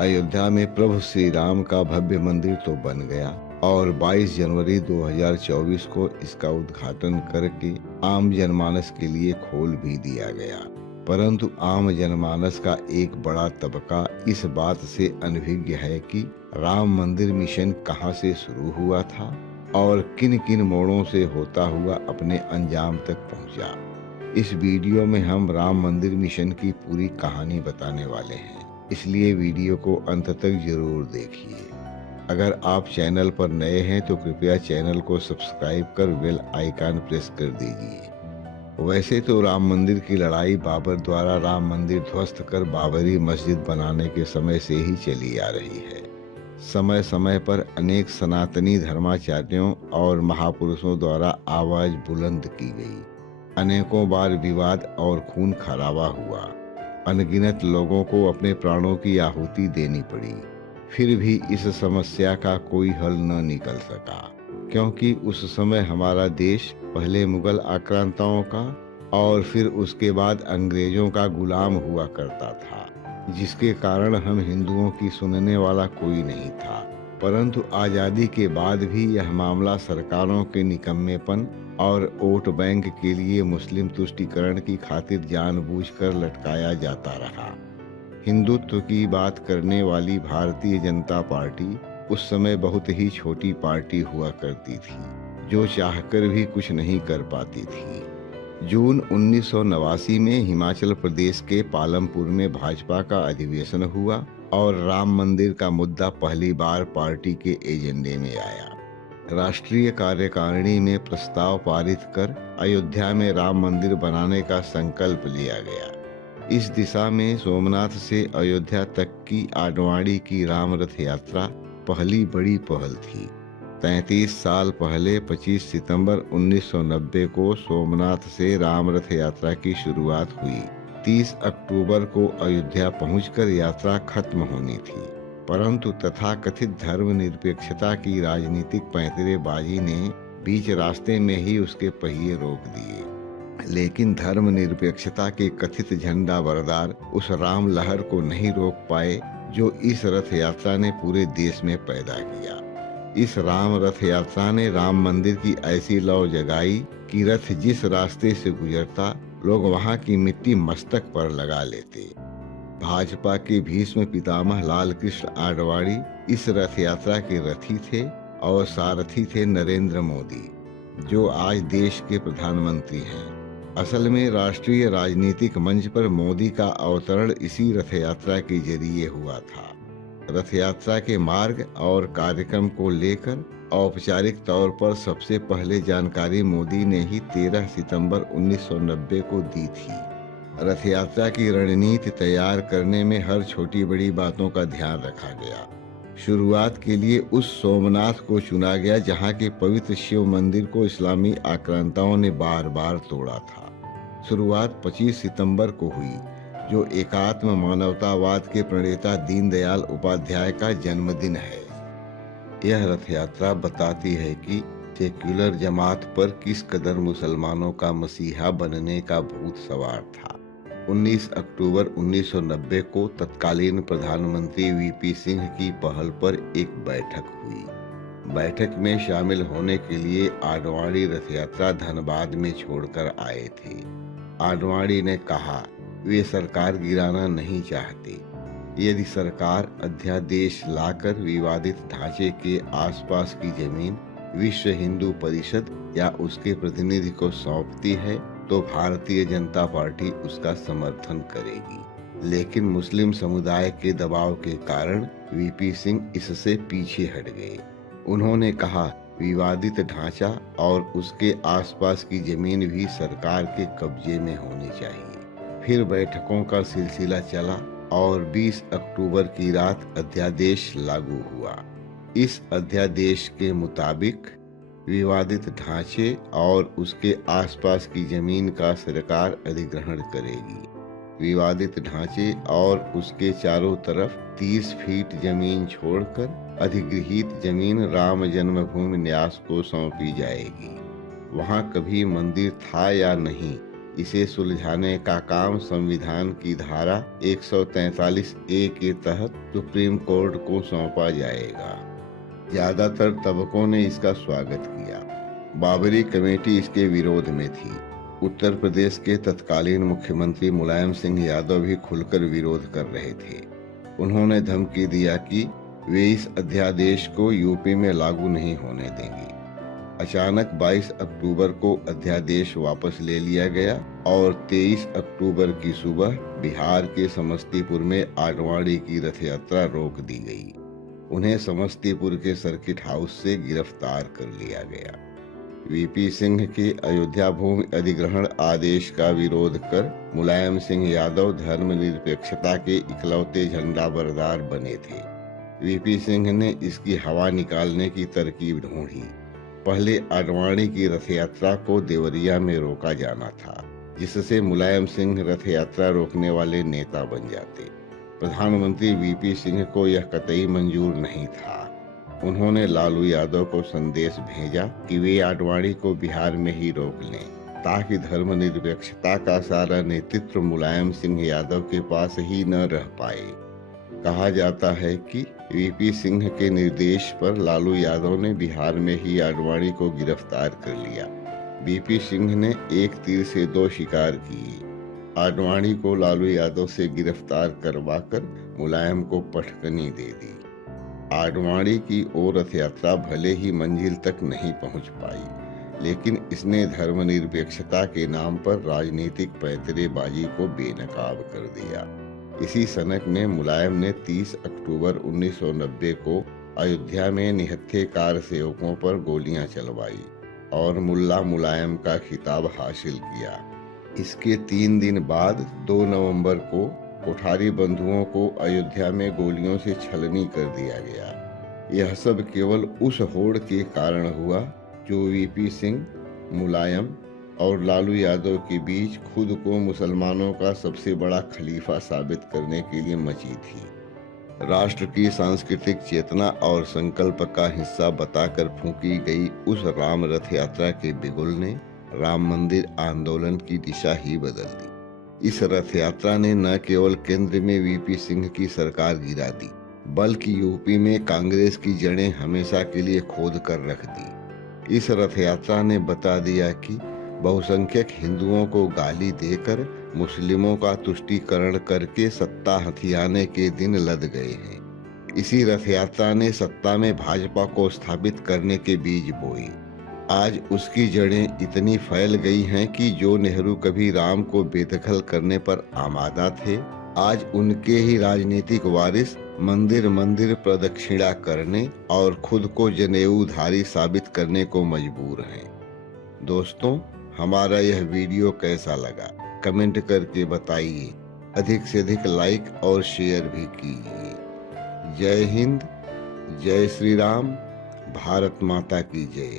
अयोध्या में प्रभु श्री राम का भव्य मंदिर तो बन गया और 22 जनवरी 2024 को इसका उद्घाटन करके आम जनमानस के लिए खोल भी दिया गया। परंतु आम जनमानस का एक बड़ा तबका इस बात से अनभिज्ञ है कि राम मंदिर मिशन कहां से शुरू हुआ था और किन किन मोड़ों से होता हुआ अपने अंजाम तक पहुंचा। इस वीडियो में हम राम मंदिर मिशन की पूरी कहानी बताने वाले हैं, इसलिए वीडियो को अंत तक जरूर देखिए। अगर आप चैनल पर नए हैं तो कृपया चैनल को सब्सक्राइब कर बेल आइकन प्रेस कर दीजिए। वैसे तो राम मंदिर की लड़ाई बाबर द्वारा राम मंदिर ध्वस्त कर बाबरी मस्जिद बनाने के समय से ही चली आ रही है। समय समय पर अनेक सनातनी धर्माचार्यों और महापुरुषों द्वारा आवाज बुलंद की गई। अनेकों बार विवाद और खून खराबा हुआ। अनगिनत लोगों को अपने प्राणों की आहुति देनी पड़ी। फिर भी इस समस्या का कोई हल न निकल सका, क्योंकि उस समय हमारा देश पहले मुगल आक्रांताओं का और फिर उसके बाद अंग्रेजों का गुलाम हुआ करता था, जिसके कारण हम हिंदुओं की सुनने वाला कोई नहीं था। परंतु आजादी के बाद भी यह मामला सरकारों के निकम्मेपन और वोट बैंक के लिए मुस्लिम तुष्टीकरण की खातिर जानबूझकर लटकाया जाता रहा। हिंदुत्व की बात करने वाली भारतीय जनता पार्टी उस समय बहुत ही छोटी पार्टी हुआ करती थी, जो चाहकर भी कुछ नहीं कर पाती थी। जून 1989 में हिमाचल प्रदेश के पालमपुर में भाजपा का अधिवेशन हुआ और राम मंदिर का मुद्दा पहली बार पार्टी के एजेंडे में आया। राष्ट्रीय कार्यकारिणी ने प्रस्ताव पारित कर अयोध्या में राम मंदिर बनाने का संकल्प लिया गया। इस दिशा में सोमनाथ से अयोध्या तक की आडवाणी की राम रथ यात्रा पहली बड़ी पहल थी। 33 साल पहले 25 सितंबर 1990 को सोमनाथ से राम रथ यात्रा की शुरुआत हुई। 30 अक्टूबर को अयोध्या पहुंचकर यात्रा खत्म होनी थी, परंतु तथाकथित धर्मनिरपेक्षता की राजनीतिक पैंतरेबाजी ने बीच रास्ते में ही उसके पहिए रोक दिए। लेकिन धर्मनिरपेक्षता के कथित झंडा बरदार उस राम लहर को नहीं रोक पाए जो इस रथ यात्रा ने पूरे देश में पैदा किया। इस राम रथ यात्रा ने राम मंदिर की ऐसी लौ जगाई कि रथ जिस रास्ते से गुजरता लोग वहां की मिट्टी मस्तक पर लगा लेते। भाजपा के भीष्म पितामह लाल कृष्ण आडवाणी इस रथ यात्रा के रथी थे और सारथी थे नरेंद्र मोदी, जो आज देश के प्रधानमंत्री हैं। असल में राष्ट्रीय राजनीतिक मंच पर मोदी का अवतरण इसी रथ यात्रा के जरिए हुआ था। रथ यात्रा के मार्ग और कार्यक्रम को लेकर औपचारिक तौर पर सबसे पहले जानकारी मोदी ने ही 13 सितंबर 1990 को दी थी। रथ यात्रा की रणनीति तैयार करने में हर छोटी बड़ी बातों का ध्यान रखा गया। शुरुआत के लिए उस सोमनाथ को चुना गया जहां के पवित्र शिव मंदिर को इस्लामी आक्रांताओं ने बार बार तोड़ा था। शुरुआत 25 सितंबर को हुई, जो एकात्म मानवतावाद के प्रणेता दीनदयाल उपाध्याय का जन्मदिन है। यह रथ यात्रा बताती है कि सेक्युलर जमात पर किस कदर मुसलमानों का मसीहा बनने का भूत सवार था। 19 अक्टूबर 1990 को तत्कालीन प्रधानमंत्री वीपी सिंह की पहल पर एक बैठक हुई। बैठक में शामिल होने के लिए आडवाणी रथ यात्रा धनबाद में छोड़कर आए थे। आडवाणी ने कहा वे सरकार गिराना नहीं चाहते। यदि सरकार अध्यादेश लाकर विवादित ढांचे के आसपास की जमीन विश्व हिंदू परिषद या उसके प्रतिनिधि को सौंपती है तो भारतीय जनता पार्टी उसका समर्थन करेगी। लेकिन मुस्लिम समुदाय के दबाव के कारण वीपी सिंह इससे पीछे हट गए। उन्होंने कहा विवादित ढांचा और उसके आसपास की जमीन भी सरकार के कब्जे में होनी चाहिए। फिर बैठकों का सिलसिला चला और 20 अक्टूबर की रात अध्यादेश लागू हुआ। इस अध्यादेश के मुताबिक विवादित ढांचे और उसके आसपास की जमीन का सरकार अधिग्रहण करेगी। विवादित ढांचे और उसके चारों तरफ 30 फीट जमीन छोड़कर अधिगृहित जमीन राम जन्मभूमि न्यास को सौंपी जाएगी। वहां कभी मंदिर था या नहीं, इसे सुलझाने का काम संविधान की धारा 143A के तहत सुप्रीम कोर्ट को सौंपा जाएगा। ज्यादातर तबकों ने इसका स्वागत किया। बाबरी कमेटी इसके विरोध में थी। उत्तर प्रदेश के तत्कालीन मुख्यमंत्री मुलायम सिंह यादव भी खुलकर विरोध कर रहे थे। उन्होंने धमकी दिया कि वे इस अध्यादेश को यूपी में लागू नहीं होने देंगे। अचानक 22 अक्टूबर को अध्यादेश वापस ले लिया गया और 23 अक्टूबर की सुबह बिहार के समस्तीपुर में आडवाणी की रथ यात्रा रोक दी गई। उन्हें समस्तीपुर के सर्किट हाउस से गिरफ्तार कर लिया गया। वीपी सिंह के अयोध्या भूमि अधिग्रहण आदेश का विरोध कर मुलायम सिंह यादव धर्मनिरपेक्षता के इकलौते झंडा बरदार बने थे। वीपी सिंह ने इसकी हवा निकालने की तरकीब ढूंढी। पहले आडवाणी की रथ यात्रा को देवरिया में रोका जाना था, जिससे मुलायम सिंह रथ यात्रा रोकने वाले नेता बन जाते। प्रधानमंत्री वीपी सिंह को यह कतई मंजूर नहीं था। उन्होंने लालू यादव को संदेश भेजा कि वे आडवाणी को बिहार में ही रोक लें, ताकि धर्मनिरपेक्षता का सारा नेतृत्व मुलायम सिंह यादव के पास ही न रह पाए। कहा जाता है कि वीपी सिंह के निर्देश पर लालू यादव ने बिहार में ही आडवाणी को गिरफ्तार कर लिया। वीपी सिंह ने एक तीर से दो शिकार किए। आडवाणी को लालू यादव से गिरफ्तार करवाकर मुलायम को पटकनी दे दी। आडवाणी की वो रथ यात्रा भले ही मंजिल तक नहीं पहुंच पाई, लेकिन इसने धर्मनिरपेक्षता के नाम पर राजनीतिक पैंतरेबाजी को बेनकाब कर दिया। इसी सनक में मुलायम ने 30 अक्टूबर 1990 को अयोध्या में निहत्थे कार सेवकों पर गोलियां चलवाई और मुल्ला मुलायम का खिताब हासिल किया। इसके 3 दिन बाद 2 नवंबर को कोठारी बंधुओं को अयोध्या में गोलियों से छलनी कर दिया गया। यह सब केवल उस होड़ के कारण हुआ जो वीपी सिंह, मुलायम और लालू यादव के बीच खुद को मुसलमानों का सबसे बड़ा खलीफा साबित करने के लिए मची थी। राष्ट्र की सांस्कृतिक चेतना और संकल्प का हिस्सा बताकर फूंकी गई उस राम रथ यात्रा के बिगुल ने राम मंदिर आंदोलन की दिशा ही बदल दी। इस रथ यात्रा ने न केवल केंद्र में वीपी सिंह की सरकार गिरा दी, बल्कि यूपी में कांग्रेस की जड़ें हमेशा के लिए खोद कर रख दी। इस रथ यात्रा ने बता दिया कि बहुसंख्यक हिंदुओं को गाली देकर मुस्लिमों का तुष्टीकरण करके सत्ता हथियाने के दिन लद गए हैं। इसी रथ यात्रा ने सत्ता में भाजपा को स्थापित करने के बीज बोए। आज उसकी जड़ें इतनी फैल गई हैं कि जो नेहरू कभी राम को बेदखल करने पर आमादा थे, आज उनके ही राजनीतिक वारिस मंदिर मंदिर प्रदक्षिणा करने और खुद को जनेऊधारी साबित करने को मजबूर हैं। दोस्तों, हमारा यह वीडियो कैसा लगा कमेंट करके बताइए। अधिक से अधिक लाइक और शेयर भी कीजिए। जय हिंद, जय श्री राम, भारत माता की जय।